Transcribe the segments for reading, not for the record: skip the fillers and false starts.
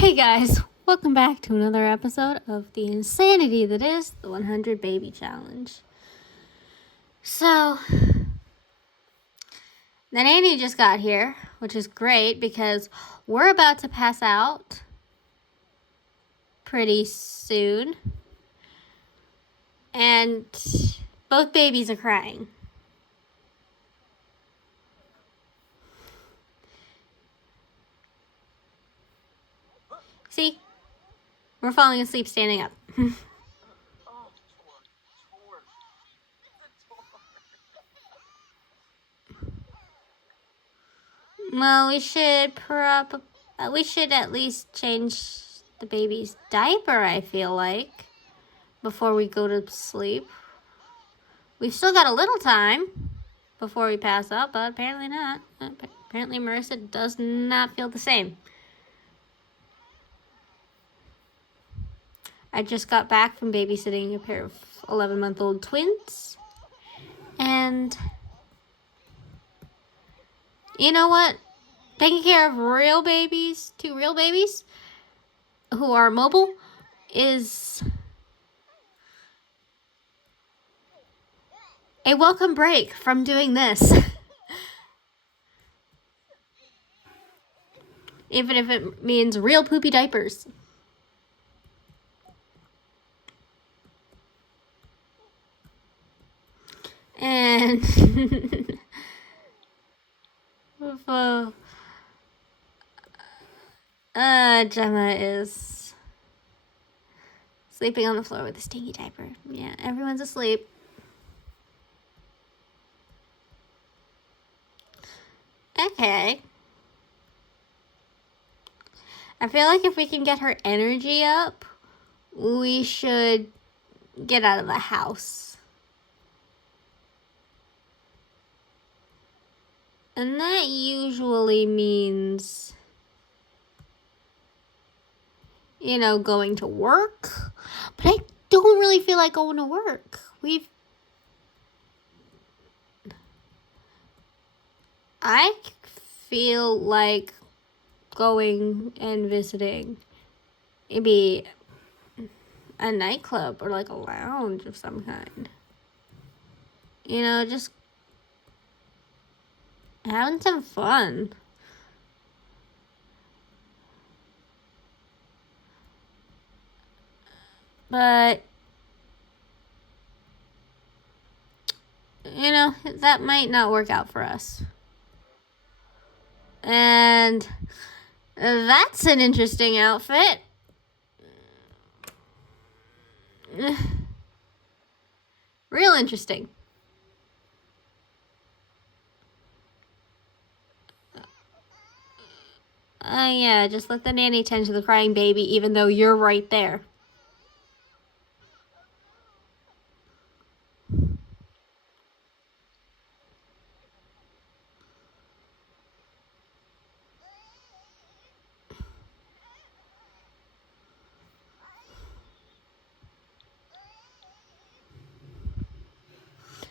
Hey guys, welcome back to another episode of the insanity that is the 100 Baby Challenge. So, the nanny just got here, which is great because we're about to pass out pretty soon. And both babies are crying. See? We're falling asleep standing up. Well, we should at least change the baby's diaper, I feel like, before we go to sleep. We've still got a little time before we pass out, but apparently not. Apparently Marissa does not feel the same. I just got back from babysitting a pair of 11-month-old twins. And you know what? Taking care of real babies, two real babies, who are mobile, is a welcome break from doing this. Even if it means real poopy diapers. And Gemma is sleeping on the floor with a stinky diaper. Yeah, everyone's asleep. Okay. I feel like if we can get her energy up, we should get out of the house. And that usually means, going to work. But I don't really feel like going to work. I feel like going and visiting maybe a nightclub or like a lounge of some kind. Just having some fun. But, that might not work out for us. And that's an interesting outfit. Real interesting. Yeah, just let the nanny tend to the crying baby even though you're right there.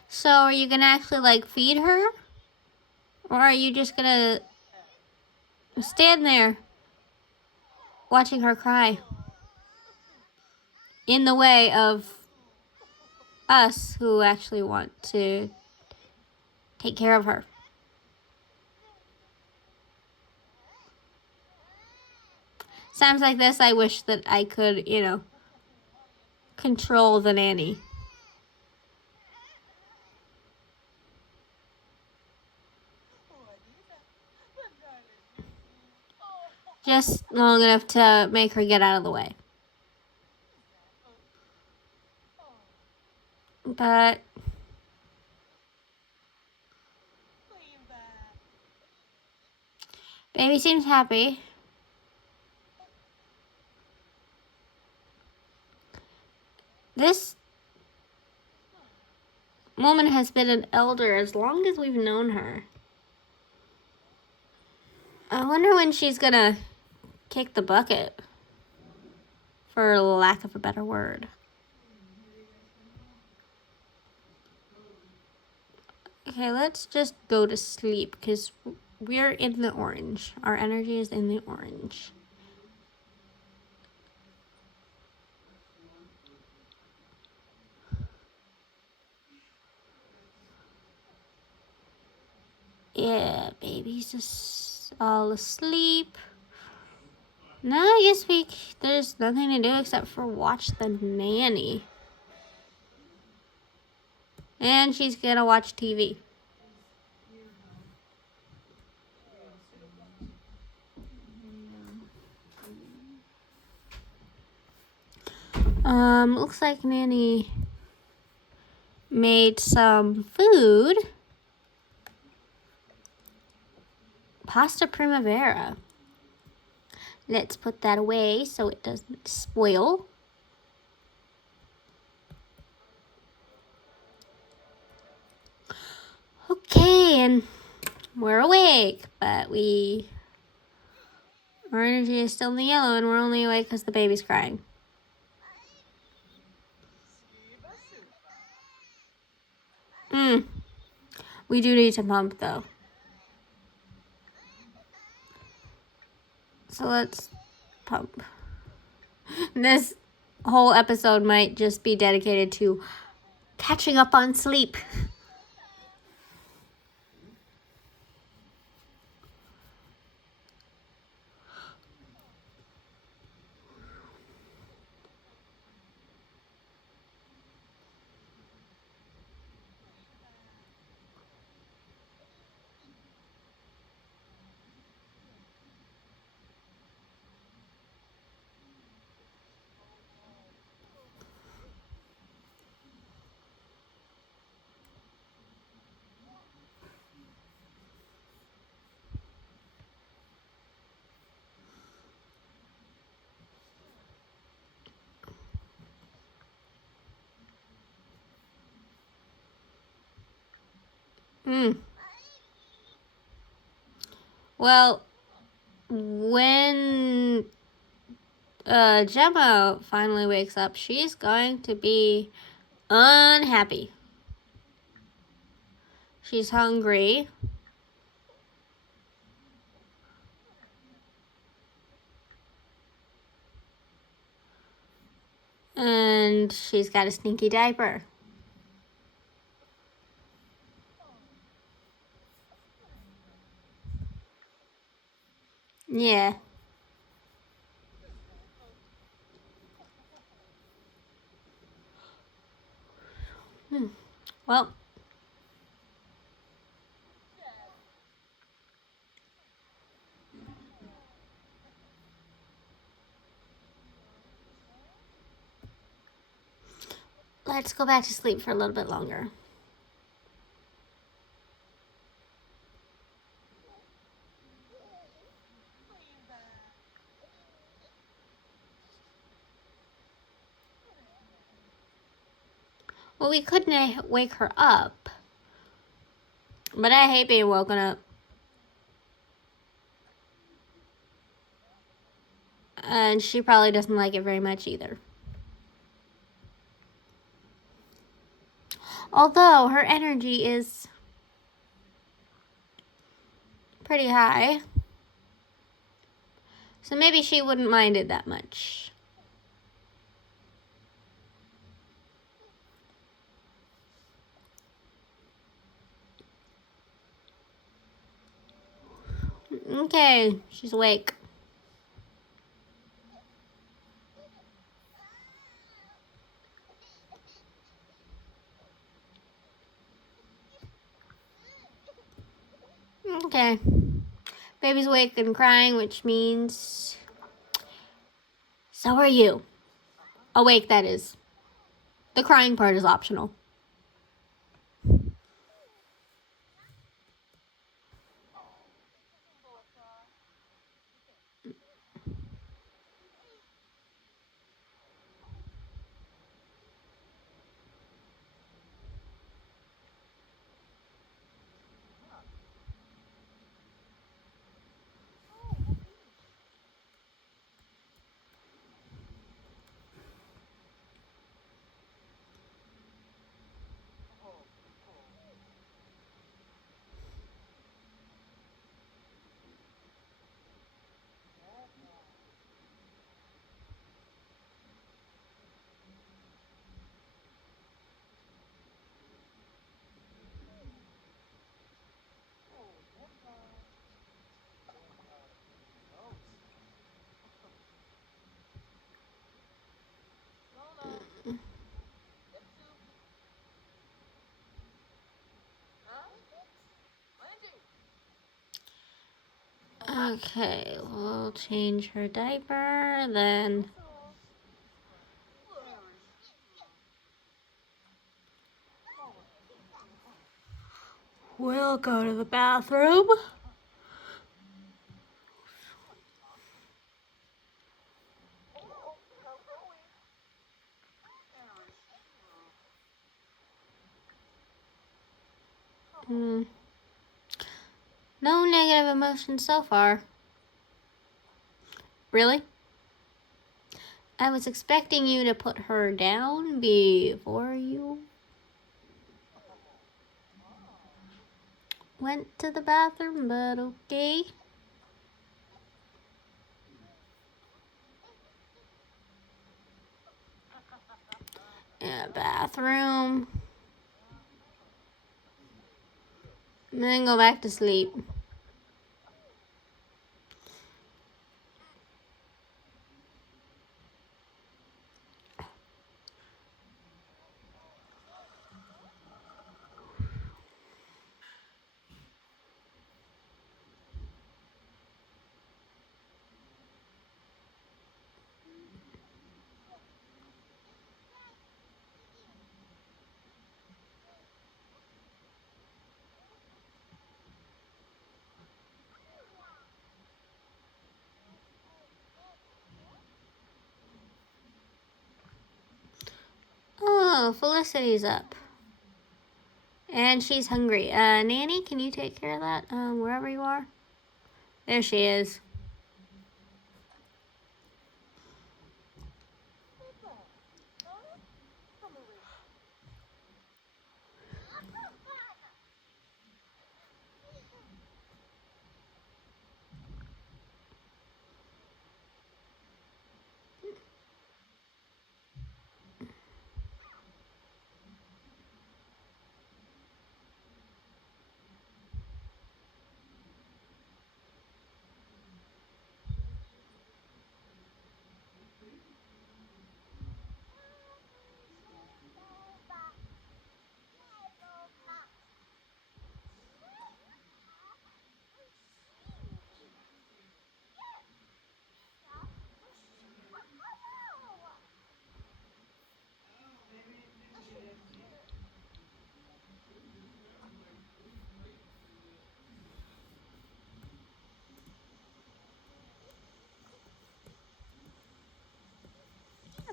So are you gonna actually feed her? Or are you just gonna stand there watching her cry in the way of us who actually want to take care of her? Times like this, I wish that I could, control the nanny. Just long enough to make her get out of the way. But baby seems happy. This woman has been an elder as long as we've known her. I wonder when she's gonna kick the bucket, for lack of a better word. Okay, let's just go to sleep because we're in the orange. Our energy is in the orange. Yeah, baby's just all asleep. Now I guess there's nothing to do except for watch the nanny. And she's gonna watch TV. Looks like Nanny made some food. Pasta primavera. Let's put that away so it doesn't spoil. Okay, and we're awake, but our energy is still in the yellow and we're only awake because the baby's crying. We do need to pump though. So let's pump. This whole episode might just be dedicated to catching up on sleep. Well, when Gemma finally wakes up, she's going to be unhappy. She's hungry. And she's got a stinky diaper. Yeah. Well, let's go back to sleep for a little bit longer. Well, we couldn't wake her up. But I hate being woken up. And she probably doesn't like it very much either. Although her energy is pretty high. So maybe she wouldn't mind it that much. Okay, she's awake. Okay. Baby's awake and crying, which means so are you. Awake, that is. The crying part is optional. Okay, we'll change her diaper, then we'll go to the bathroom. No negative emotions so far. Really? I was expecting you to put her down before you went to the bathroom, but okay. Yeah, bathroom. And then go back to sleep. Oh, Felicity's up. And she's hungry. Nanny, can you take care of that? Wherever you are. There she is.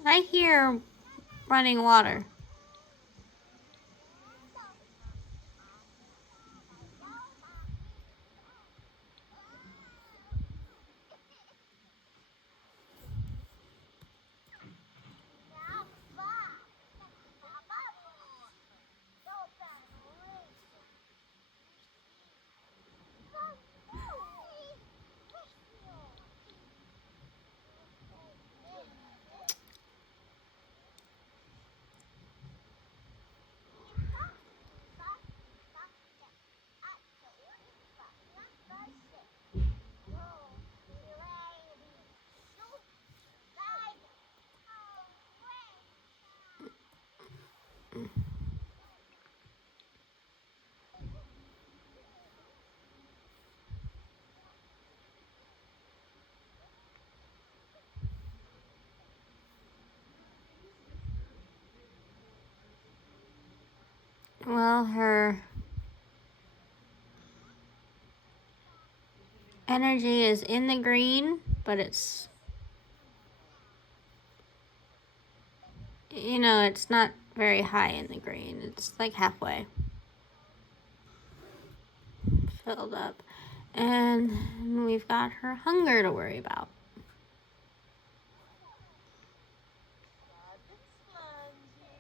I hear running water. Well, her energy is in the green, but it's, it's not very high in the green. It's like halfway filled up. And we've got her hunger to worry about.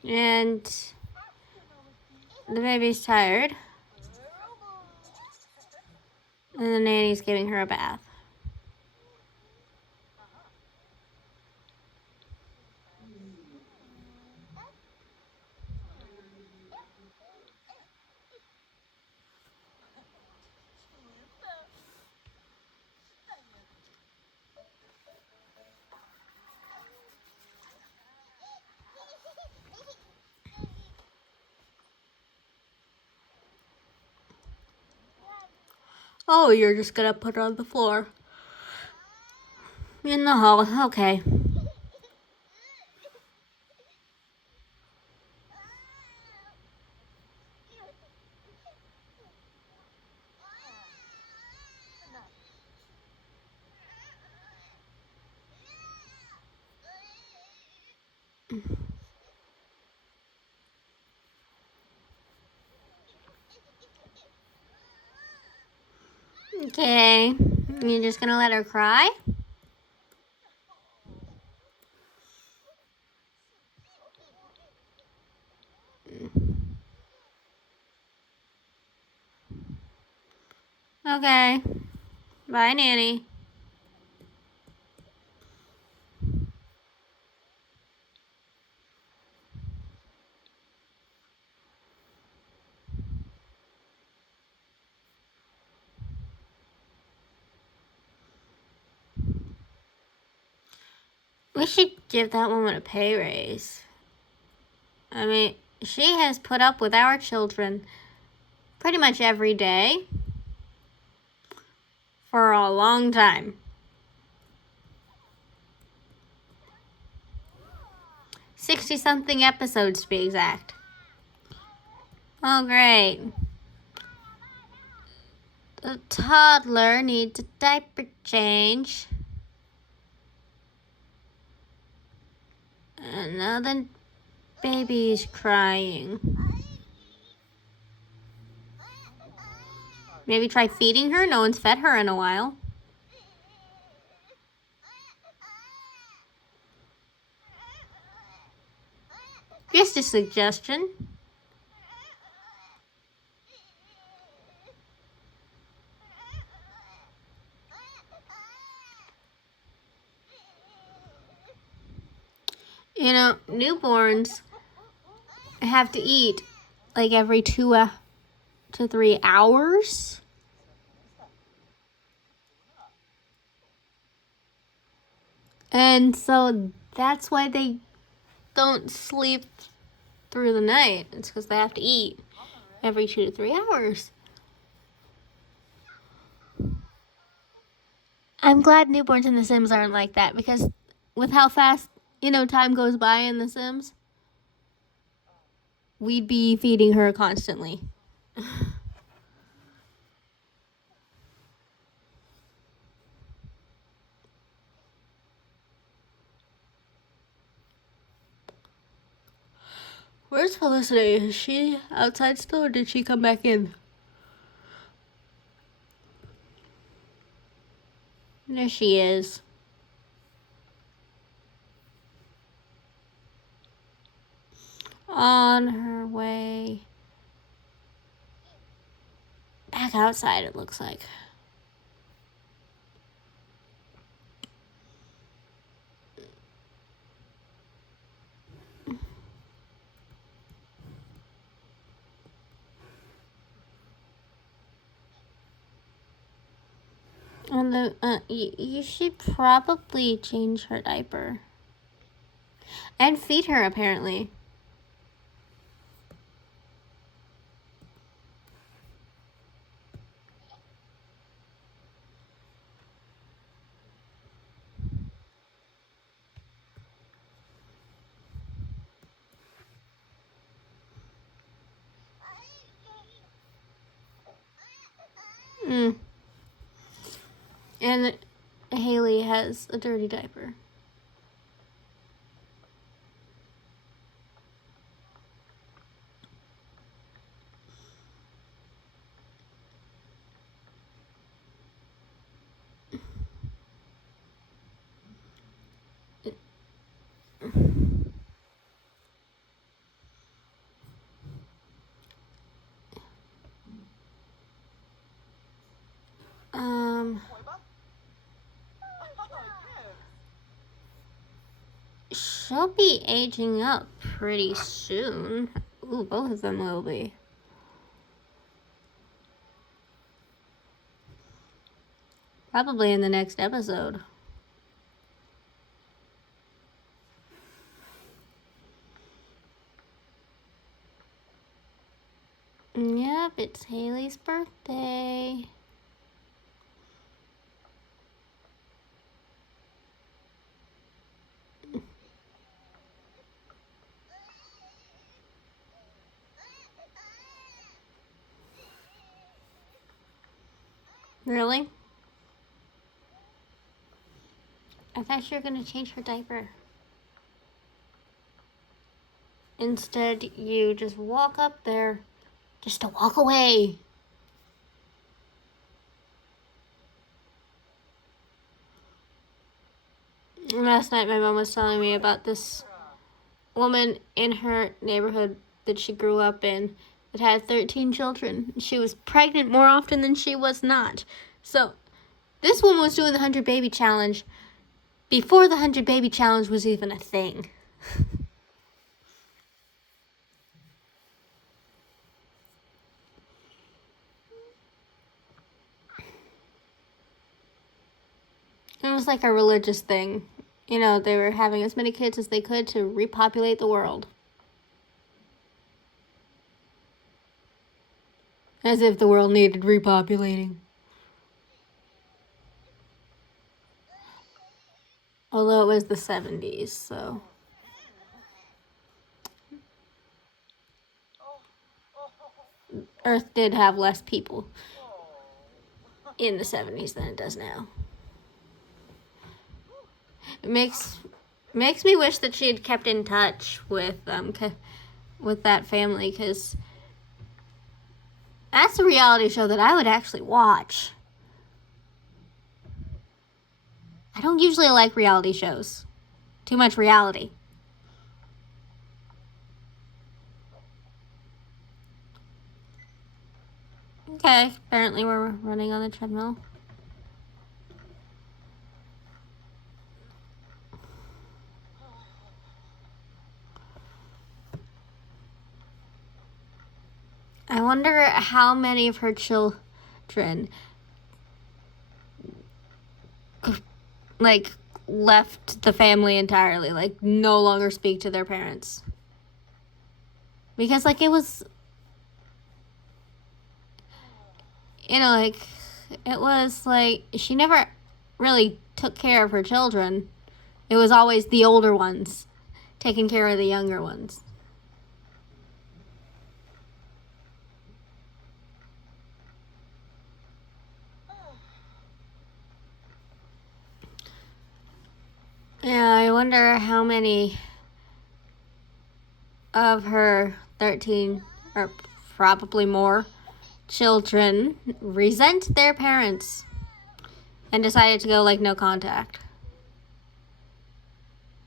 And the baby's tired. And the nanny's giving her a bath. Oh, you're just gonna put her on the floor. In the hall, okay. Okay, you're just gonna let her cry? Okay, bye, Nanny. We should give that woman a pay raise. I mean, she has put up with our children pretty much every day for a long time. 60-something episodes to be exact. Oh, great. The toddler needs a diaper change. And now the baby's crying. Maybe try feeding her? No one's fed her in a while. Just a suggestion. You know, newborns have to eat like every 2 to 3 hours. And so that's why they don't sleep through the night. It's because they have to eat every 2 to 3 hours. I'm glad newborns in The Sims aren't like that, because with how fast, time goes by in The Sims, we'd be feeding her constantly. Where's Felicity? Is she outside still, or did she come back in? There she is. On her way back outside, it looks like. And you should probably change her diaper. And feed her, apparently. And Haley has a dirty diaper. She'll be aging up pretty soon. Ooh, both of them will be. Probably in the next episode. Yep, it's Haley's birthday. Really? I thought you were gonna change her diaper. Instead, you just walk up there just to walk away. Last night, my mom was telling me about this woman in her neighborhood that she grew up in that had 13 children. She was pregnant more often than she was not. So, this woman was doing the 100 baby challenge before the 100 baby challenge was even a thing. It was like a religious thing. You know, they were having as many kids as they could to repopulate the world. As if the world needed repopulating. Although it was the 70s, so. Earth did have less people in the 70s than it does now. It makes me wish that she had kept in touch with that family, because that's a reality show that I would actually watch. I don't usually like reality shows. Too much reality. Okay, apparently we're running on the treadmill. I wonder how many of her children left the family entirely, no longer speak to their parents. Because it was, it was she never really took care of her children. It was always the older ones taking care of the younger ones. Yeah, I wonder how many of her 13, or probably more, children resent their parents and decided to go no contact.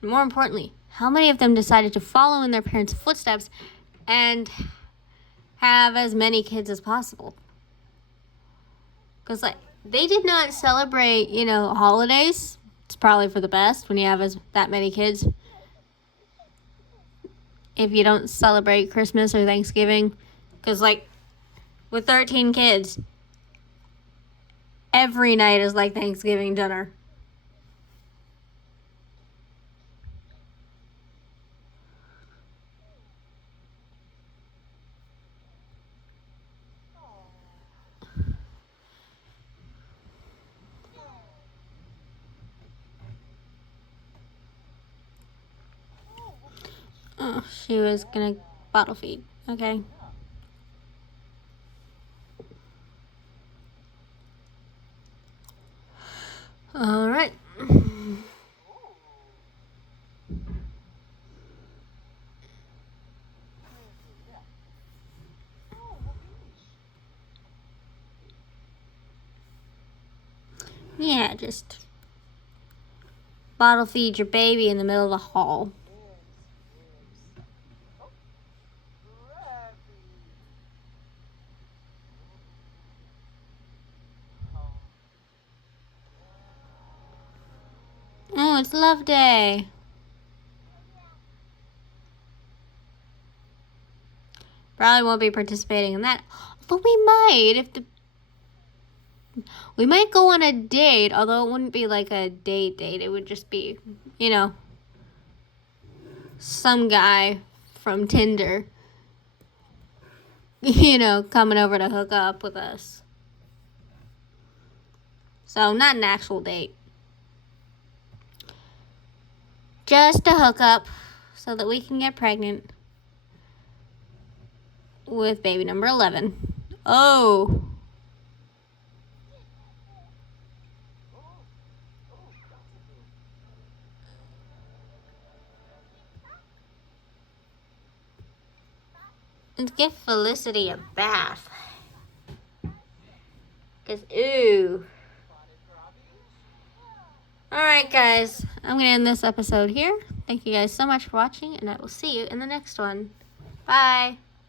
More importantly, how many of them decided to follow in their parents' footsteps and have as many kids as possible? Because they did not celebrate, holidays. It's probably for the best when you have that many kids. If you don't celebrate Christmas or Thanksgiving, because with 13 kids, every night is like Thanksgiving dinner. Oh, she was gonna bottle feed. Okay. All right. Yeah, just bottle feed your baby in the middle of the hall. Oh, it's Love Day. Probably won't be participating in that. But we might we might go on a date, although it wouldn't be a date. It would just be, some guy from Tinder, coming over to hook up with us. So, not an actual date. Just a hookup so that we can get pregnant with baby number 11. Oh. Let's give Felicity a bath. Cause ooh. Alright guys, I'm gonna end this episode here. Thank you guys so much for watching, and I will see you in the next one. Bye.